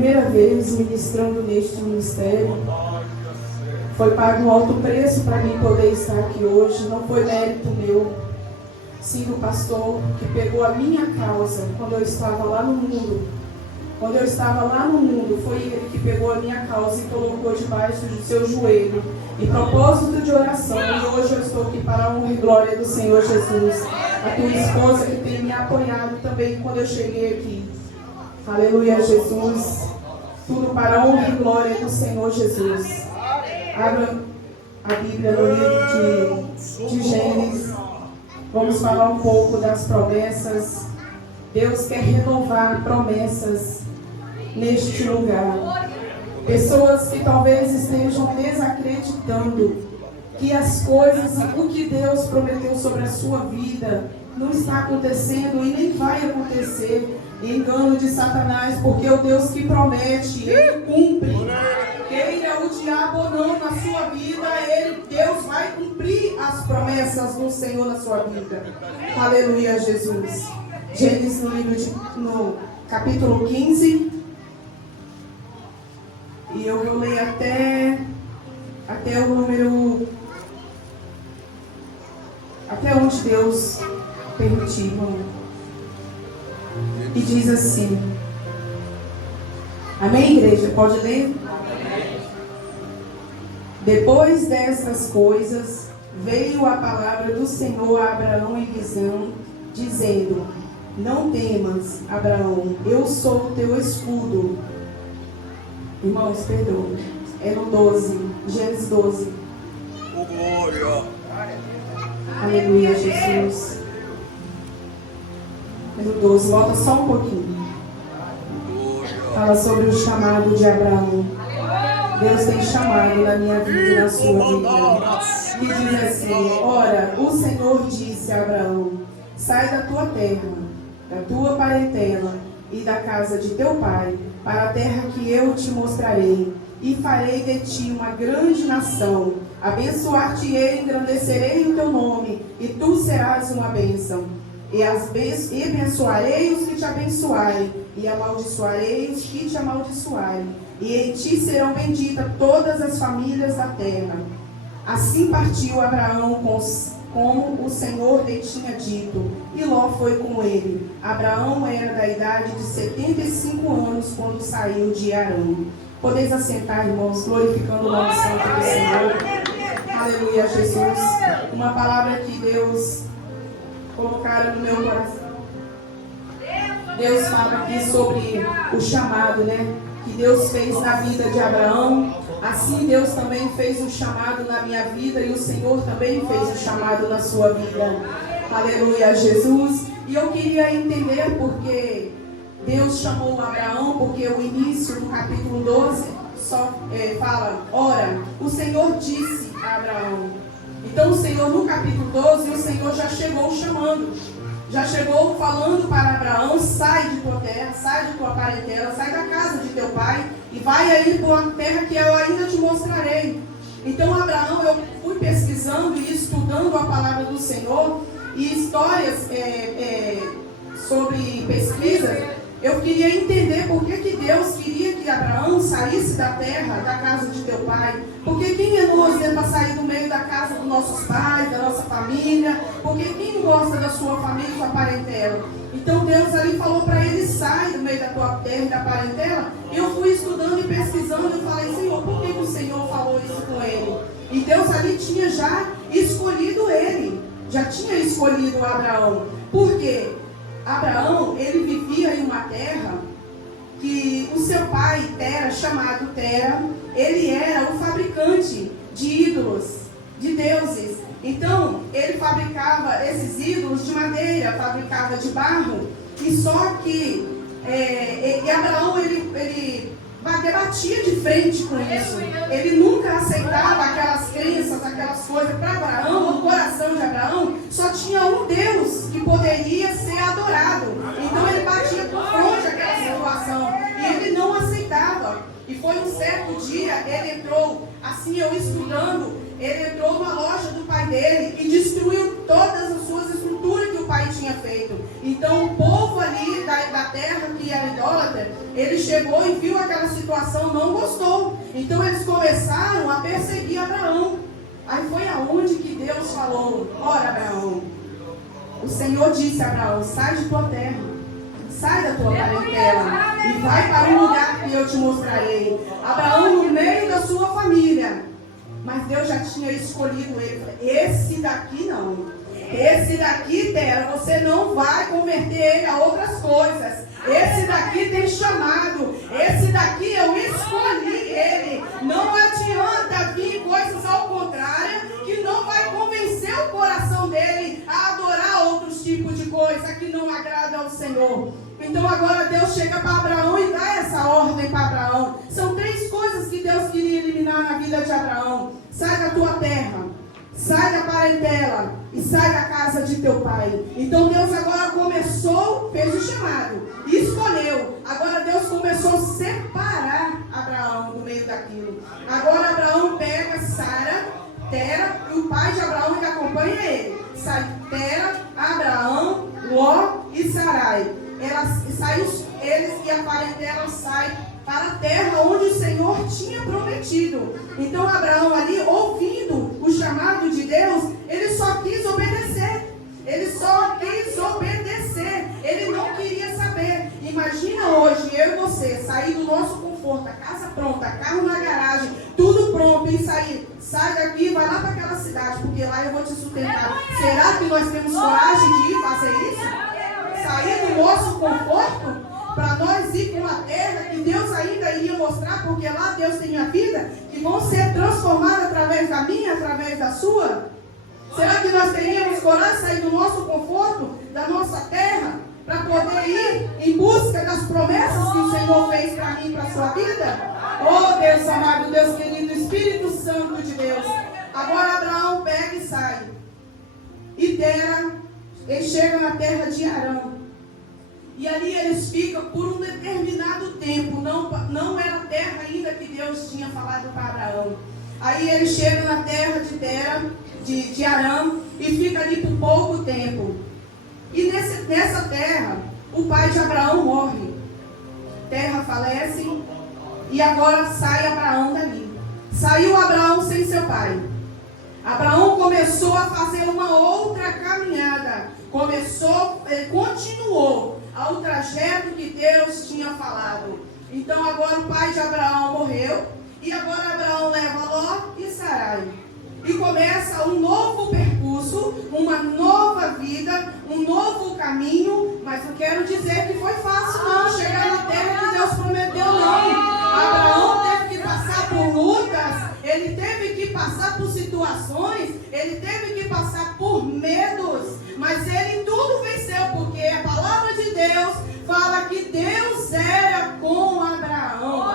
primeira vez ministrando neste ministério. Foi pago um alto preço para mim poder estar aqui hoje. Não foi mérito meu, sim do pastor que pegou a minha causa quando eu estava lá no mundo. Quando eu estava lá no mundo, foi ele que pegou a minha causa e colocou debaixo do seu joelho, em propósito de oração. E hoje eu estou aqui para a honra e glória do Senhor Jesus. A tua esposa que tem me apoiado também quando eu cheguei aqui. Aleluia, Jesus. Tudo para a honra e glória do Senhor Jesus. Abra a Bíblia no livro de Gênesis. Vamos falar um pouco das promessas. Deus quer renovar promessas neste lugar. Pessoas que talvez estejam desacreditando que as coisas, o que Deus prometeu sobre a sua vida, não está acontecendo e nem vai acontecer. Engano de Satanás, porque o Deus que promete, Ele cumpre. Queira o diabo ou não na sua vida, Deus vai cumprir as promessas do Senhor na sua vida. Aleluia, Jesus. Gênesis no capítulo 15. E eu vou ler até o número, até onde Deus permitir. E diz assim. Amém, igreja? Pode ler? Amém. Depois destas coisas, veio a palavra do Senhor a Abraão em visão, dizendo: não temas, Abraão, eu sou o teu escudo. Irmãos, perdoa. É no 12, Gênesis 12. Oh, glória! Aleluia, Jesus. É no 12, volta só um pouquinho. Fala sobre o chamado de Abraão. Deus tem chamado na minha vida e na sua vida. E diz assim: ora, o Senhor disse a Abraão: sai da tua terra, da tua parentela e da casa de teu pai, para a terra que eu te mostrarei, e farei de ti uma grande nação. Abençoar-te-ei e engrandecerei o teu nome, e tu serás uma bênção. E abençoarei os que te abençoarem, e amaldiçoarei os que te amaldiçoarem. E em ti serão benditas todas as famílias da terra. Assim partiu Abraão como o Senhor lhe tinha dito, e Ló foi com ele. Abraão era da idade de 75 anos quando saiu de Harã. Podeis assentar, irmãos, glorificando o nome santo do Senhor. Aleluia, Jesus. Uma palavra que Deus colocaram no meu coração. Deus fala aqui sobre o chamado, né? Que Deus fez na vida de Abraão. Assim Deus também fez um chamado na minha vida, e o Senhor também fez um chamado na sua vida. Aleluia, Jesus. E eu queria entender porque Deus chamou Abraão, porque o início do capítulo 12 só fala: ora, o Senhor disse a Abraão. Então o Senhor, no capítulo 12, o Senhor já chegou chamando. Já chegou falando para Abraão: sai de tua terra, sai de tua parentela, sai da casa de teu pai e vai aí para uma terra que eu ainda te mostrarei. Então Abraão, eu fui pesquisando e estudando a palavra do Senhor e histórias sobre pesquisa. Eu queria entender por que Deus queria que Abraão saísse da terra, da casa de teu pai. Porque quem é nós para sair do meio da casa dos nossos pais, da nossa família? Porque quem não gosta da sua família, sua parentela? Então Deus ali falou para ele: sai do meio da tua terra e da parentela. E eu fui estudando e pesquisando e falei: Senhor, por que o Senhor falou isso com ele? E Deus ali tinha já escolhido ele. Já tinha escolhido Abraão. Por quê? Abraão, ele vivia em uma terra que o seu pai, Tera, chamado Tera, ele era o fabricante de ídolos, de deuses. Então, ele fabricava esses ídolos de madeira, fabricava de barro, e só que Abraão, ele debatia de frente com isso. Ele nunca aceitava aquelas crenças, aquelas coisas. Para Abraão, no coração de Abraão, só tinha um Deus que poderia ser adorado. Então ele batia por fronte aquela situação e ele não aceitava. E foi um certo dia, ele entrou, assim eu estudando, ele entrou numa loja do pai dele e destruiu todas as suas estruturas que o pai tinha feito. Então o povo ali da terra que era idólatra, ele chegou e viu aquela situação, não gostou. Então eles começaram a perseguir Abraão. Aí foi aonde que Deus falou: ora, Abraão, o Senhor disse a Abraão: sai de tua terra, sai da tua parentela e vai para o lugar que eu te mostrarei. Abraão no meio da sua família. Mas Deus já tinha escolhido ele. Esse daqui não. Esse daqui, Tera, você não vai converter ele a outras coisas. Esse daqui tem chamado. Esse daqui eu escolhi ele. Não adianta vir coisas ao contrário, que não vai convencer o coração dele a adorar outros tipos de coisa que não agrada ao Senhor. Então agora Deus chega para Abraão e dá essa ordem para Abraão. São 3 coisas que Deus queria eliminar na vida de Abraão: sai da tua terra, sai da parentela e sai da casa de teu pai. Então Deus agora começou, fez o chamado, escolheu. Agora Deus começou a separar Abraão do meio daquilo. Agora Abraão pega Sara, Tera, e o pai de Abraão ainda acompanha ele. Sai Tera, Abraão, Ló e Sarai. Eles e a parentela saem para a terra onde o Senhor tinha prometido. Então Abraão ali, ouvindo o chamado de Deus, ele só quis obedecer. Ele só quis obedecer. Ele não queria saber. Imagina hoje, eu e você, sair do nosso conforto, a casa pronta, carro na garagem, tudo pronto, e sair. Sai daqui e vai lá para aquela cidade, porque lá eu vou te sustentar. Será que nós temos coragem de ir fazer isso? Sair do nosso conforto para nós ir para uma terra que Deus ainda iria mostrar, porque lá Deus tem a vida, que vão ser transformadas através da minha, através da sua? Será que nós teríamos coragem de sair do nosso conforto, da nossa terra, para poder ir em busca das promessas que o Senhor fez para mim e para a sua vida? Oh Deus amado, Deus querido, Espírito Santo de Deus. Agora Abraão pega e sai. E Tera, ele chega na terra de Arã. E ali eles ficam por um determinado tempo. Não era a terra ainda que Deus tinha falado para Abraão. Aí eles chegam na terra de Tera, de Arã, e fica ali por pouco tempo. E nessa terra, o pai de Abraão morre. Terra falece, e agora sai Abraão dali. Saiu Abraão sem seu pai. Abraão começou a fazer uma outra caminhada. Continuou ao trajeto que Deus tinha falado. Então agora o pai de Abraão morreu. E agora Abraão leva Ló e Sarai. E começa um novo percurso, uma nova vida, um novo caminho. Mas não quero dizer que foi fácil não chegar na terra que Deus prometeu, não. Abraão teve que passar por lutas, ele teve que passar por situações, ele teve que passar por medos, mas ele tudo venceu, porque a palavra de Deus fala que Deus era com Abraão.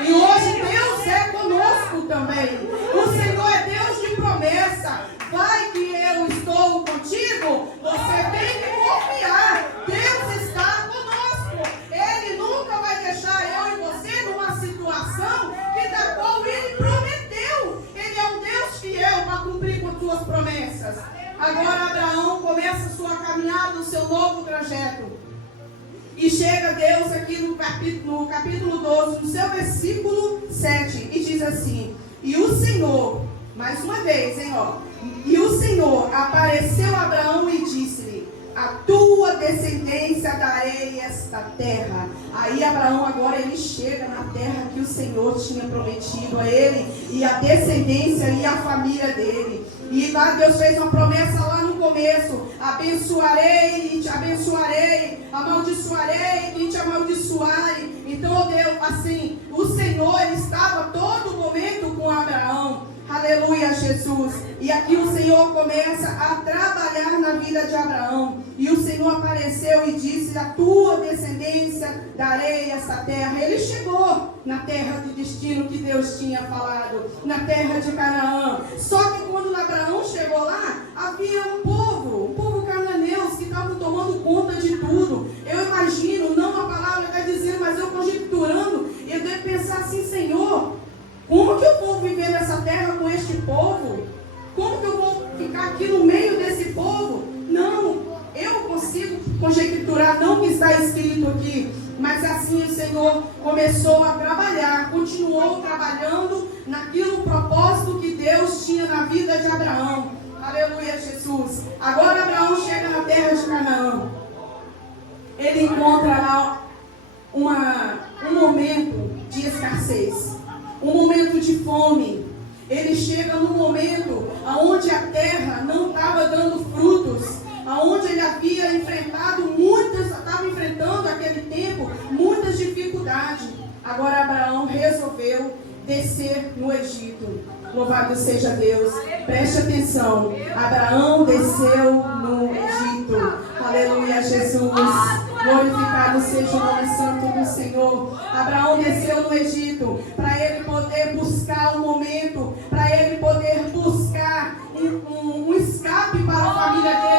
E hoje Deus é conosco também. O Senhor é Deus de promessa. Vai que eu estou contigo, você tem que confiar. Deus está conosco. Ele nunca vai deixar eu e você numa situação da qual Ele prometeu. Ele é um Deus fiel para cumprir com as suas promessas. Agora Abraão começa a sua caminhada, o seu novo trajeto. E chega Deus aqui no capítulo 12, no seu versículo 7, e diz assim: e o Senhor, mais uma vez, e o Senhor apareceu a Abraão e disse-lhe: a tua descendência darei esta terra. Aí Abraão agora ele chega na terra que o Senhor tinha prometido a ele, e a descendência e a família dele. E lá Deus fez uma promessa lá no começo: abençoarei e te abençoarei, amaldiçoarei e te amaldiçoarei. Então Deus, assim, o Senhor ele estava todo momento com Abraão. Aleluia, Jesus. E aqui o Senhor começa a trabalhar na vida de Abraão. E o Senhor apareceu e disse: a tua descendência darei essa terra. Ele chegou na terra de destino que Deus tinha falado, na terra de Canaã. Só que quando Abraão chegou lá, havia um povo cananeus que estavam tomando conta de tudo. Eu imagino, não a palavra está dizendo, mas eu conjecturando, eu devo pensar assim: Senhor, como que eu vou viver nessa terra com este povo? Como que eu vou ficar aqui no meio desse povo? Não, eu consigo conjecturar, não que está escrito aqui, mas assim o Senhor começou a trabalhar, continuou trabalhando naquilo propósito que Deus tinha na vida de Abraão. Aleluia, Jesus. Agora Abraão chega na terra de Canaã. Ele encontra lá um momento de escassez, um momento de fome. Ele chega num momento onde a terra não estava dando frutos, onde ele havia estava enfrentando aquele tempo, muitas dificuldades. Agora Abraão resolveu descer no Egito. Louvado seja Deus. Preste atenção. Abraão desceu no Egito. Aleluia, Jesus. Glorificado seja o nome santo do Senhor. Abraão desceu no Egito para ele poder buscar um momento, para ele poder buscar um escape para a família dele.